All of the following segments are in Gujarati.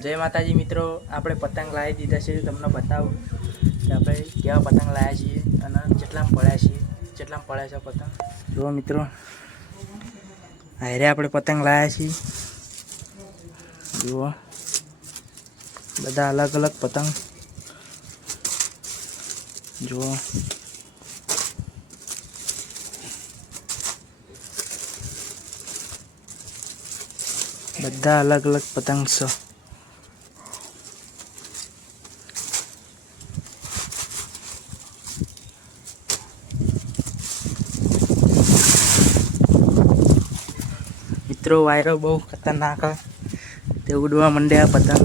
જય માતાજી મિત્રો, આપણે પતંગ લાવી દીધા છે. તમને બતાવું કે આપણે કેવા પતંગ લાવ્યા છીએ અને કેટલામાં પડ્યા છીએ, કેટલામાં પડ્યા છે પતંગ. જુઓ મિત્રો, હારે આપણે પતંગ લાવ્યા છીએ. જુઓ, બધા અલગ અલગ પતંગ. જુઓ, બધા અલગ અલગ પતંગ છે. મિત્રો, વાયરો બહુ ખતરનાક તે ઉડવા માંડ્યા પતંગ.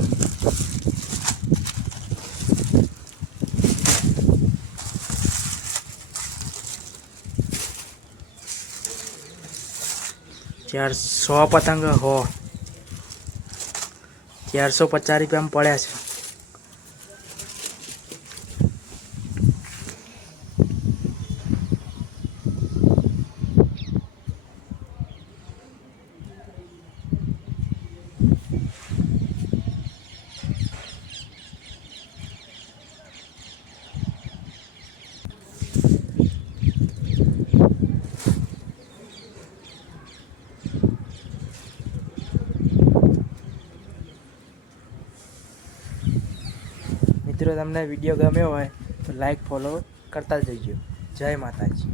ચાર 100 પતંગ 450 રૂપિયામાં પડ્યા છે. મિત્રો, તમને વિડીયો ગમ્યો હોય તો લાઈક ફોલો કરતા જજો. જય માતાજી.